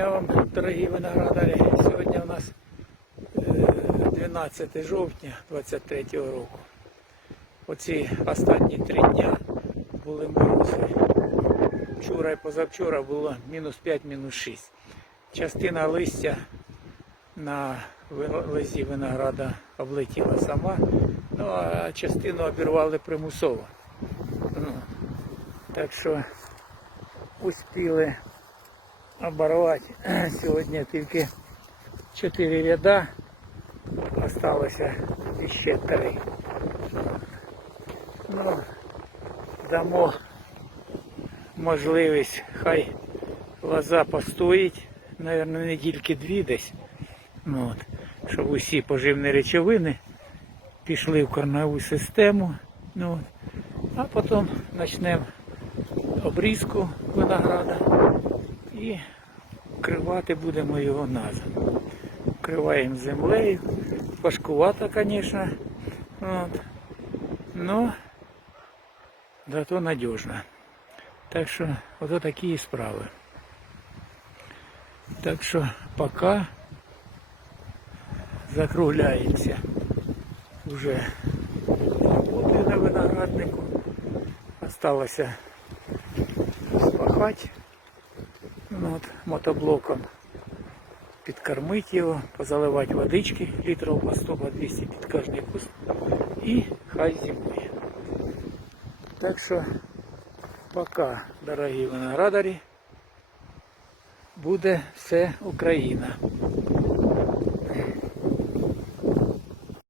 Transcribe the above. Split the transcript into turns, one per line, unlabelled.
дня вам, дорогі виноградарі. Сьогодні у нас е, 12 жовтня 23 року. Оці останні три дня були морози. Вчора і позавчора було мінус 5, мінус 6. Частина листя на лозі винограда облетіла сама, ну а частину обірвали примусово. Ну, так що успіли оборвати сьогодні тільки 4 ряда, осталося ще 3. Ну, дамо можливість, хай лоза постоїть, мабуть, недільки дві десь, ну, от, щоб усі поживні речовини пішли в корневу систему. Ну, а потім почнемо обрізку винограда і вкривати будемо його назад. Вкриваємо землею. Важкувато, звісно. От. Но зато надіжно. Так що ото такі справи. Так що поки закругляємося вже роботи на винограднику. Осталося спахати ну, от, мотоблоком, підкормити його, позаливати водички літрів по 100 по 200 під кожний куст і хай зимує. Так що пока, дорогі виноградарі, буде все Україна.